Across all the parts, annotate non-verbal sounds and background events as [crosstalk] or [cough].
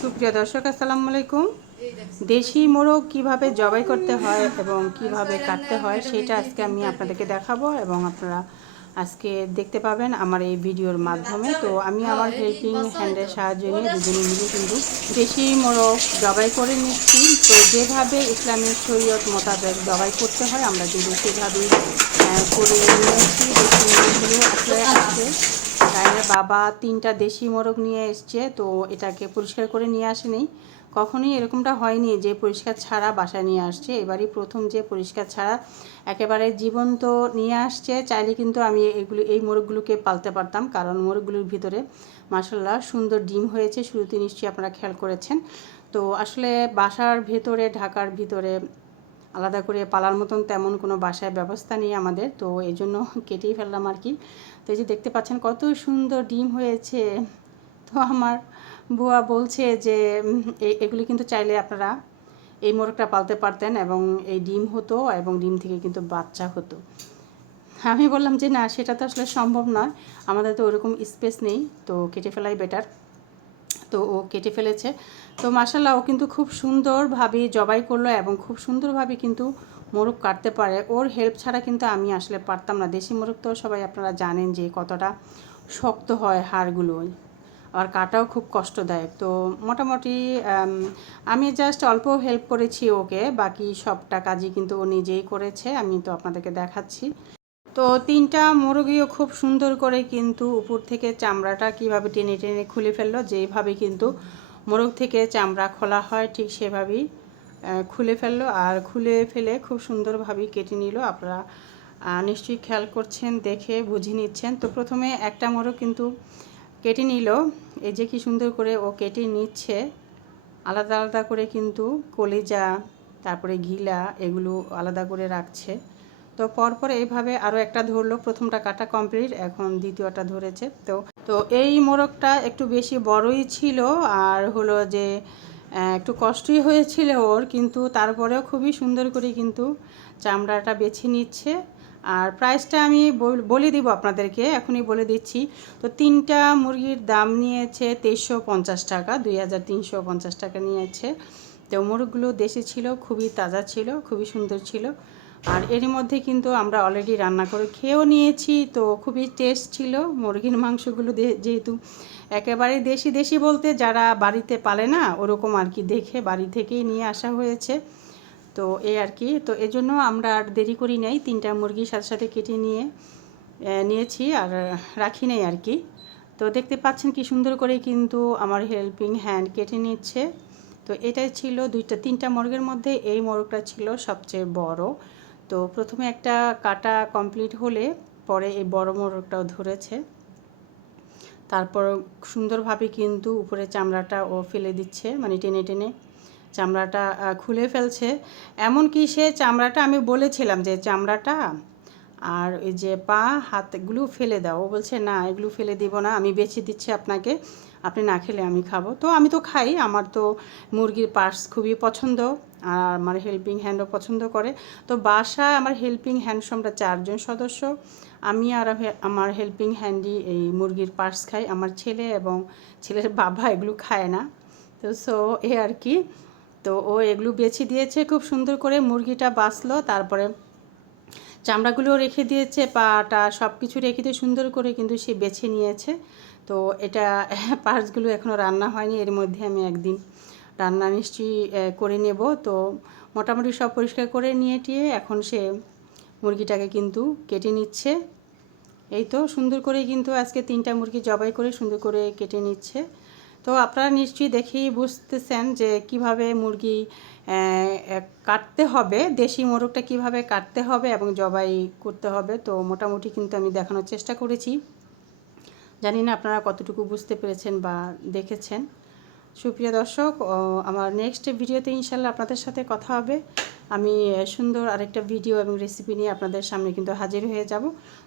সুপ্রিয় দর্শক, আসসালামু আলাইকুম। দেশি মোরগ কীভাবে জবাই করতে হয় এবং কীভাবে কাটতে হয়, সেটা আজকে আমি আপনাদেরকে দেখাবো এবং আপনারা আজকে দেখতে পাবেন আমার এই ভিডিওর মাধ্যমে। তো আমি আমার হেল্পিং হ্যান্ডের সাহায্য নিয়ে দুজনে মিলে কিন্তু দেশি মোরগ জবাই করে নিচ্ছি। তো যেভাবে ইসলামিক শরীয়ত মোতাবেক জবাই করতে হয়, আমরা যদি সেভাবেই করে নিয়েছি। দেশি মোরগগুলো আসলে আজকে রায়নের বাবা তিনটা দেশি মোরগ নিয়ে এসছে, তো এটাকে পরিষ্কার করে নিয়ে আসেনি। কখনোই এরকমটা হয়নি যে পরিষ্কার ছাড়া বাসায় নিয়ে আসছে। এবারই প্রথম যে পরিষ্কার ছাড়া একেবারে জীবন্ত নিয়ে আসছে, চাইলে কিন্তু আমি এগুলো, এই মোরগগুলোকে পালতে পারতাম। কারণ মোরগগুলোর ভিতরে মাসাল্লাহ সুন্দর ডিম হয়েছে, শুরুতে নিশ্চয়ই আপনারা খেয়াল করেছেন। তো আসলে বাসার ভেতরে, ঢাকার ভিতরে আলাদা করে পালার মতন তেমন কোনো বাসায় ব্যবস্থা নেই আমাদের, তো এই জন্য কেটেই ফেললাম আর কি। তো এই যে দেখতে পাচ্ছেন কত সুন্দর ডিম হয়েছে। তো আমার বুয়া বলছে যে এগুলি কিন্তু চাইলে আপনারা এই মোরগটা পালতে পারতেন এবং এই ডিম হতো এবং ডিম থেকে কিন্তু বাচ্চা হতো। আমি বললাম যে, না, সেটা তো আসলে সম্ভব নয়। আমাদের তো ওরকম স্পেস নেই, তো কেটে ফেলাই বেটার তো ও কেটে ফেলেছে। তো মাসাল্লাহ ও কিন্তু খুব সুন্দরভাবে জবাই করল এবং খুব সুন্দরভাবে কিন্তু মোরগ কাটতে পারে। ওর হেল্প ছাড়া কিন্তু আমি আসলে পারতাম না। দেশি মোরগ তো সবাই আপনারা জানেন যে কতটা শক্ত হয় হাড়গুলো। আর কাটাও খুব কষ্টদায়ক। তো মোটামুটি আমি জাস্ট অল্প হেল্প করেছি ওকে। বাকি সবটা কাজই কিন্তু ও নিজেই করেছে। আমি তো আপনাদেরকে দেখাচ্ছি। তো তিনটা মুরগিও খুব সুন্দর করে কিন্তু উপর থেকে চামড়াটা কীভাবে টেনে টেনে খুলে ফেলল, যেভাবে কিন্তু মোরগ থেকে চামড়া খোলা হয়, ঠিক সেভাবেই খুলে ফেলল। আর খুলে ফেলে খুব সুন্দরভাবেই কেটে নিল। আপনারা নিশ্চয়ই খেয়াল করছেন, দেখে বুঝে নিচ্ছেন। তো প্রথমে একটা মোরগ কিন্তু কেটে নিল। এই যে কি সুন্দর করে ও কেটে নিচ্ছে। আলাদা আলাদা করে কিন্তু কলিজা, তারপরে ঘিলা এগুলো আলাদা করে রাখছে। তো পরপর এইভাবে আরও একটা ধরলো। প্রথমটা কাটা কমপ্লিট এখন দ্বিতীয়টা ধরেছে। তো তো এই মোরগটা একটু বেশি বড়ই ছিল আর হলো যে একটু কষ্টই হয়েছিল ওর, কিন্তু তারপরেও খুবই সুন্দর করে কিন্তু চামড়াটা বেছে নিচ্ছে। আর প্রাইসটা আমি বল- দিব আপনাদেরকে, এখনই বলে দিচ্ছি। তো তিনটা মুরগির দাম নিয়েছে তেইশশো পঞ্চাশ টাকা, দুই হাজার তিনশো পঞ্চাশ টাকা নিয়েছে। তো মুরগগুলো দেশি ছিল, খুবই তাজা ছিল, খুবই সুন্দর ছিল। আর এর মধ্যে কিন্তু আমরা অলরেডি রান্না করে খেয়েও নিয়েছি, তো খুবই টেস্ট ছিল। মুরগির মাংসগুলো যেহেতু একেবারে দেশি দেশি বলতে যারা বাড়িতে পালে না, ওরকম আর কি দেখে বাড়ি থেকেই নিয়ে আসা হয়েছে। তো এই আর কি, তো এজন্য আমরা আর দেরি করি নাই, তিনটা মুরগির সাথে সাথে কেটে নিয়ে নিয়েছি আর রাখি নাই আর কি। তো দেখতে পাচ্ছেন কি সুন্দর করে কিন্তু আমার হেল্পিং হ্যান্ড কেটে নিচ্ছে। তো এটাই ছিল দুইটা, তিনটা মোরগের মধ্যে এই মোরগটা ছিল সবচেয়ে বড়। তো প্রথমে একটা কাটা কমপ্লিট হলে পরে এই বড় মোড়কটাও ধরেছে। তারপর সুন্দরভাবে কিন্তু উপরে চামড়াটা ও ফেলে দিচ্ছে মানে টেনে টেনে চামড়াটা খুলে ফেলছে। এমনকি সে চামড়াটা আমি বলেছিলাম যে চামড়াটা আর এই যে পা, হাতগুলো ফেলে দাও। ও বলছে, না, এগুলো ফেলে দিব না, আমি বেছে দিচ্ছি আপনাকে, আপনি না খেলে আমি খাব। তো আমি তো খাই, আমার তো মুরগির পার্টস খুবই পছন্দ, আর আমার হেল্পিং হ্যান্ডও পছন্দ করে। তো বাসায় আমার হেল্পিং হ্যান্ড আমরা চারজন সদস্য। আমি আর আমার হেল্পিং হ্যান্ডই এই মুরগির পার্টস খাই। আমার ছেলে এবং ছেলের বাবা এগুলো খায় না। তো, সো, এ আর কি। তো ও এগুলো বেছে দিয়েছে, খুব সুন্দর করে মুরগিটা বাছলো তারপরে চামড়াগুলো রেখে দিয়েছে, পাটা সব কিছু রেখে দিয়ে সুন্দর করে কিন্তু সে বেছে নিয়েছে। তো এটা [laughs] পার্টসগুলো এখনও রান্না হয়নি, এর মধ্যে আমি একদিন রান্না নিশ্চয়ই করে নেব। তো মোটামুটি সব পরিষ্কার করে নিয়ে টিয়ে এখন সে মুরগিটাকে কিন্তু কেটে নিচ্ছে। এই তো সুন্দর করে কিন্তু আজকে তিনটা মুরগি জবাই করে সুন্দর করে কেটে নিচ্ছে। তো আপনারা নিশ্চয়ই দেখেই বুঝতেছেন যে কীভাবে মুরগি কাটতে হবে, দেশি মোরগটা কীভাবে কাটতে হবে এবং জবাই করতে হবে। তো মোটামুটি কিন্তু আমি দেখানোর চেষ্টা করেছি। জানি না আপনারা কতটুকু বুঝতে পেরেছেন বা দেখেছেন। সুপ্রিয় দর্শক আমার নেক্সট ভিডিওতে ইনশাল্লাহ আপনাদের সাথে কথা হবে। আমি সুন্দর আরেকটা ভিডিও এবং রেসিপি নিয়ে আপনাদের সামনে কিন্তু হাজির হয়ে যাব।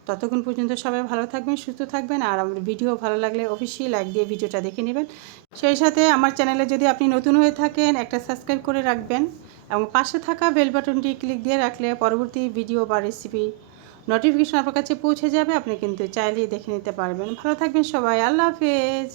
ততক্ষণ পর্যন্ত সবাই ভালো থাকবেন, সুস্থ থাকবেন আর আমার ভিডিও ভালো লাগলে অবশ্যই লাইক দিয়ে ভিডিওটা দেখে নেবেন। সেই সাথে আমার চ্যানেলে যদি আপনি নতুন হয়ে থাকেন, একটা সাবস্ক্রাইব করে রাখবেন এবং পাশে থাকা বেল বাটনটি ক্লিক দিয়ে রাখলে পরবর্তী ভিডিও বা রেসিপি নোটিফিকেশন আপনার কাছে পৌঁছে যাবে। আপনি কিন্তু চাইলেই দেখে নিতে পারবেন। ভালো থাকবেন সবাই, আল্লাহ হাফেজ।